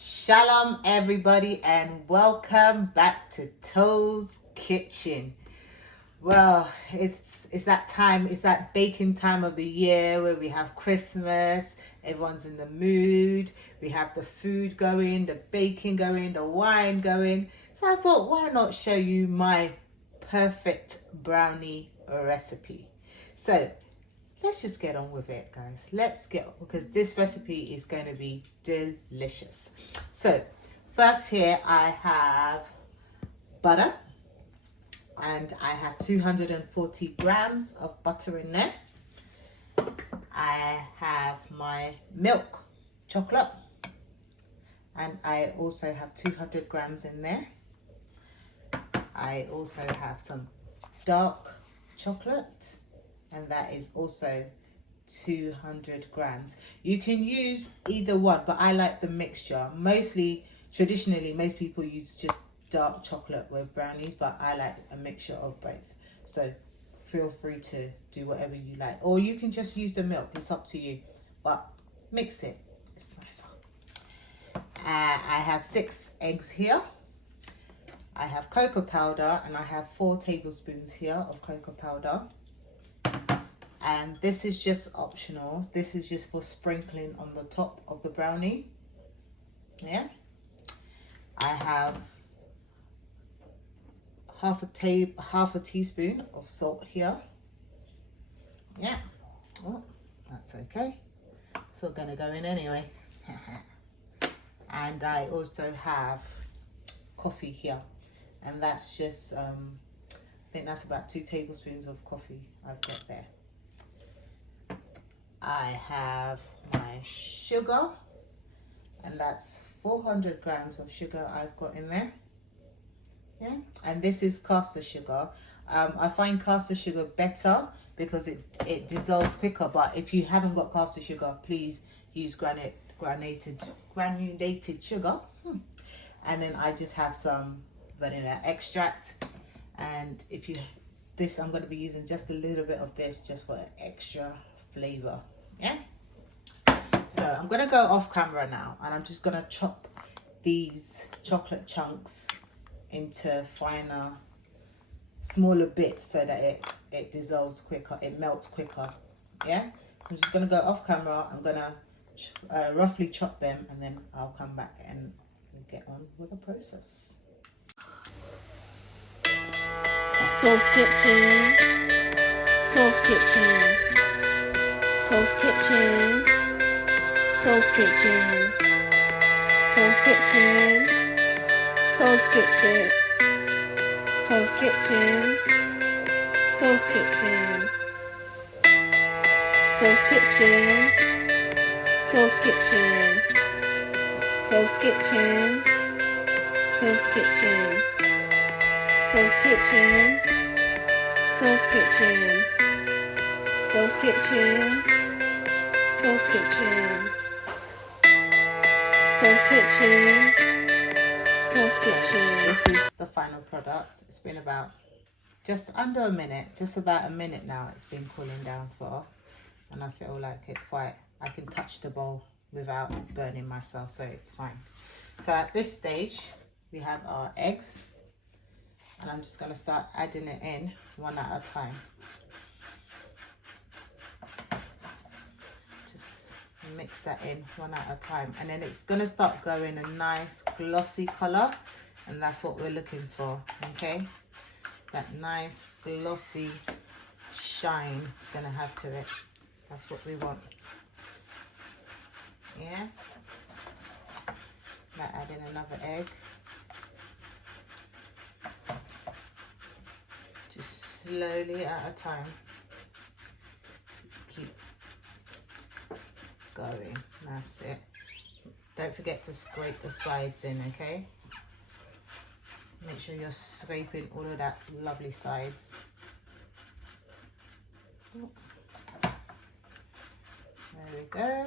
Shalom everybody and welcome back to Tulz Kitchen. Well, it's that time, it's that baking time of the year where we have Christmas, everyone's in the mood, we have the food going, the baking going, the wine going. So I thought, why not show you my perfect brownie recipe? So let's just get on with it, guys. Because this recipe is going to be delicious. So first here I have butter, and I have 240 grams of butter in there. I have my milk chocolate, and I also have 200 grams in there. I also have some dark chocolate, and that is also 200 grams. You can use either one, but I like the mixture. Traditionally, most people use just dark chocolate with brownies, but I like a mixture of both. So feel free to do whatever you like, or you can just use the milk, it's up to you, but mix it, it's nicer. I have 6 eggs here. I have cocoa powder, and I have 4 tablespoons here of cocoa powder. And this is just optional. This is just for sprinkling on the top of the brownie. Yeah. I have half a teaspoon of salt here. Yeah. Oh, that's okay. It's all gonna go in anyway. And I also have coffee here, and that's just I think that's about 2 tablespoons of coffee I've got there. I have my sugar, and that's 400 grams of sugar I've got in there. Yeah, and this is caster sugar. I find caster sugar better because it dissolves quicker, but if you haven't got caster sugar, please use granulated sugar. And then I just have some vanilla extract, and I'm going to be using just a little bit of this just for extra flavor. Yeah, so I'm going to go off camera now, and I'm just going to chop these chocolate chunks into finer, smaller bits so that it dissolves quicker, it melts quicker. Yeah, I'm just going to go off camera. I'm going to roughly chop them, and then I'll come back and we'll get on with the process. Tulz Kitchen, Tulz Kitchen, Tulz Kitchen, Tulz Kitchen, Tulz Kitchen, Tulz Kitchen, Tulz Kitchen, Tulz Kitchen, Tulz Kitchen, Tulz Kitchen, Tulz Kitchen, Tulz Kitchen, Tulz Kitchen, Tulz Kitchen, Tulz Kitchen, Tulz Kitchen, Tulz Kitchen, Tulz Kitchen. This is the final product. It's been about just under a minute, just about a minute now it's been cooling down for, and I feel like I can touch the bowl without burning myself, so it's fine. So at this stage we have our eggs, and I'm just going to start adding it in one at a time. Just mix that in one at a time, and then it's going to start going a nice glossy color, and that's what we're looking for. Okay, that nice glossy shine it's going to have to it. That's what we want. Yeah, now add in another egg. Just slowly at a time. Just keep going. That's it. Don't forget to scrape the sides in, okay? Make sure you're scraping all of that lovely sides. There we go.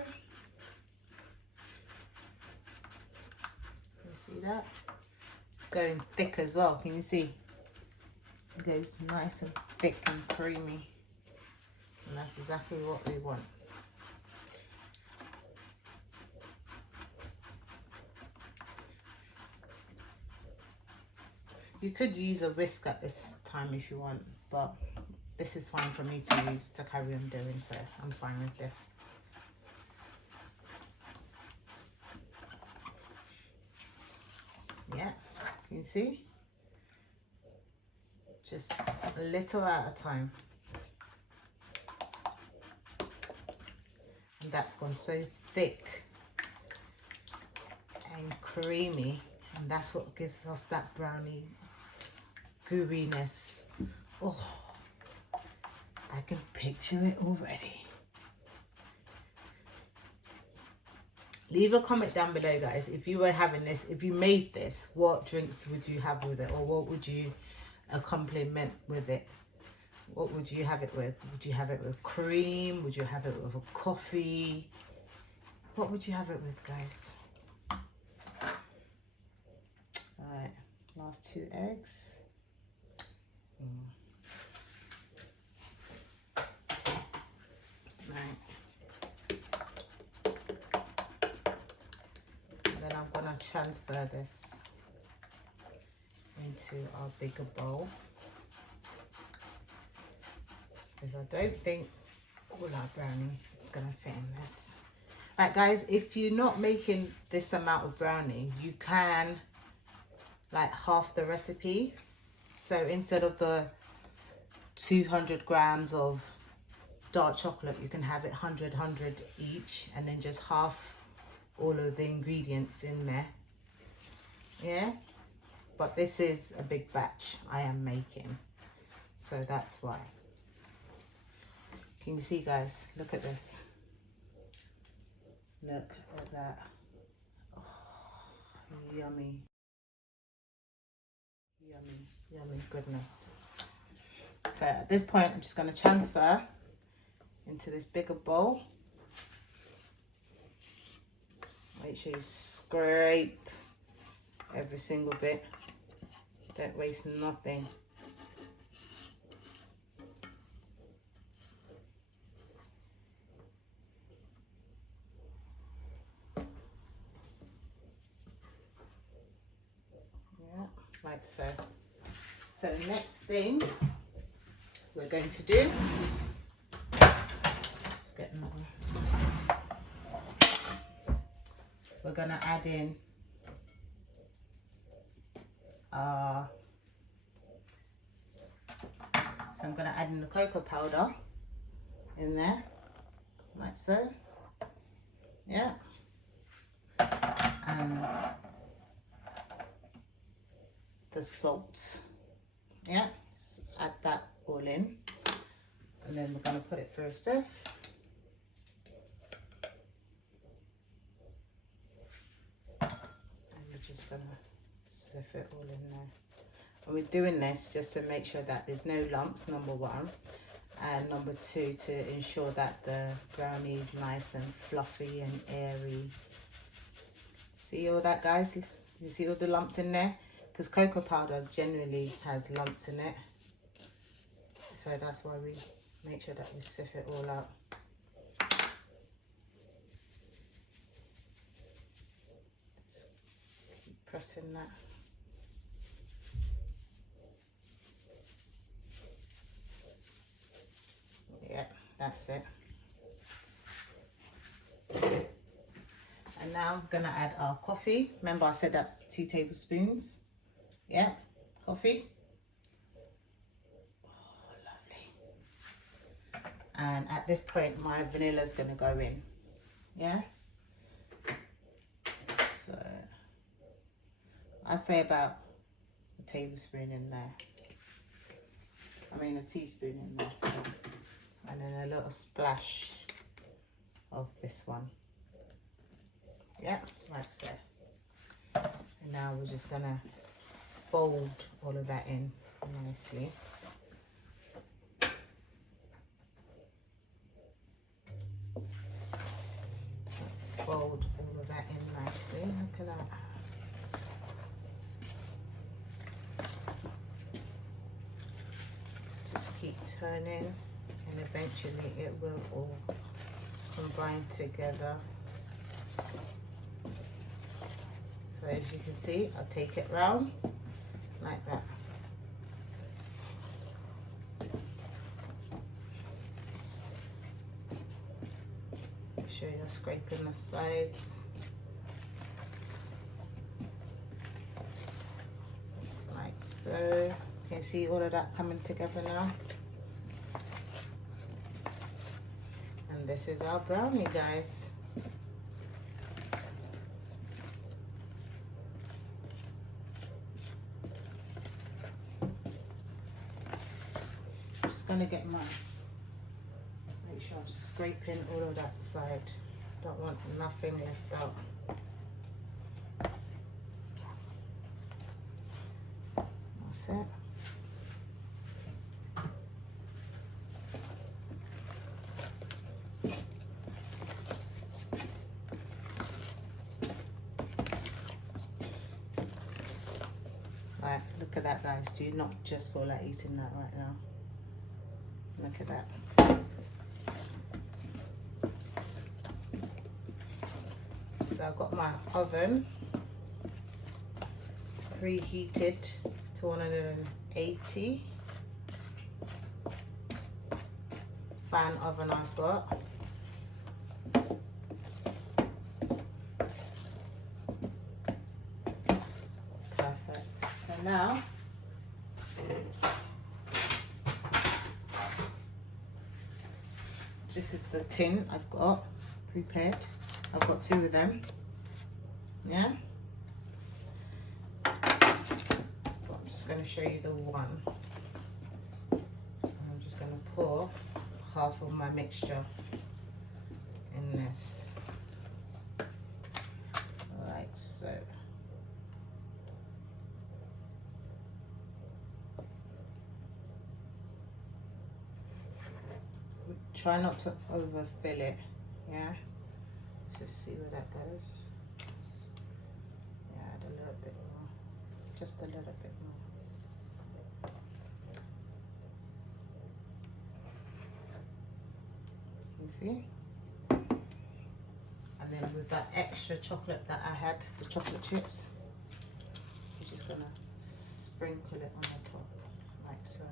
You see that? It's going thick as well. Can you see? It goes nice and thick and creamy, and that's exactly what we want. You could use a whisk at this time if you want, but this is fine for me to use to carry on doing, so I'm fine with this. Yeah, can you see? Just a little at a time. And that's gone so thick and creamy, and that's what gives us that brownie gooiness. Oh, I can picture it already. Leave a comment down below, guys, if you were having this, if you made this, what drinks would you have with it, or what would you accompaniment with it? What would you have it with? Would you have it with cream? Would you have it with a coffee? What would you have it with, guys? All right, last 2 eggs. Right. Then I'm gonna transfer this into our bigger bowl, because I don't think all our brownie is gonna fit in this. Right, guys, if you're not making this amount of brownie, you can like half the recipe. So instead of the 200 grams of dark chocolate, you can have it 100 each, and then just half all of the ingredients in there. Yeah, but this is a big batch I am making, so that's why. Can you see, guys? Look at this. Look at that. Oh, yummy. Yummy, yummy goodness. So at this point, I'm just going to transfer into this bigger bowl. Make sure you scrape every single bit. Don't waste nothing. Yeah, like so. So the next thing we're going to do, just get another. We're gonna add in so I'm gonna add in the cocoa powder in there, like so. Yeah. And the salt. Yeah, just add that all in. And then we're gonna put it through a sieve. Just gonna sift it all in there. And we're doing this just to make sure that there's no lumps, number one, and number two, to ensure that the brownie is nice and fluffy and airy. See all that, guys? You see all the lumps in there? Because cocoa powder generally has lumps in it, so that's why we make sure that we sift it all out. Pressing that. Yeah, that's it. And now I'm gonna add our coffee. Remember I said that's 2 tablespoons. Yeah, coffee. Oh, lovely. And at this point my vanilla is gonna go in. Yeah. So I say about a tablespoon in there. I mean a teaspoon in there. So. And then a little splash of this one. Yeah, like so. And now we're just gonna fold all of that in nicely. Fold all of that in nicely. Look at that. Keep turning, and eventually it will all combine together. So as you can see, I'll take it round like that. Make sure you're scraping the sides. Like so. You can see all of that coming together now. And this is our brownie, guys. Gonna get my, make sure I'm scraping all of that side. Don't want nothing left out. That's it. Right, look at that, guys. Do you not just feel like eating that right now? Look at that. So I've got my oven preheated to 180. Fan oven I've got. Perfect. So now this is the tin I've got prepared. I've got 2 of them. Yeah. So I'm just going to show you the one. I'm just going to pour half of my mixture in this, like so. Try not to overfill it, yeah? Let's just see where that goes. Yeah, add a little bit more, just a little bit more. You see? And then with that extra chocolate that I had, the chocolate chips, I'm just gonna sprinkle it on the top, like so.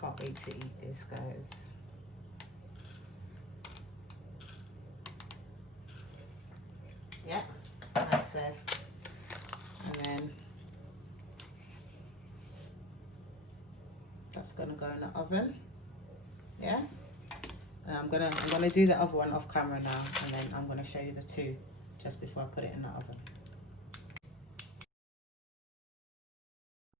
Can't wait to eat this, guys. Yeah, that's it. And then that's gonna go in the oven. Yeah. And I'm gonna do the other one off camera now, and then I'm gonna show you the 2 just before I put it in the oven.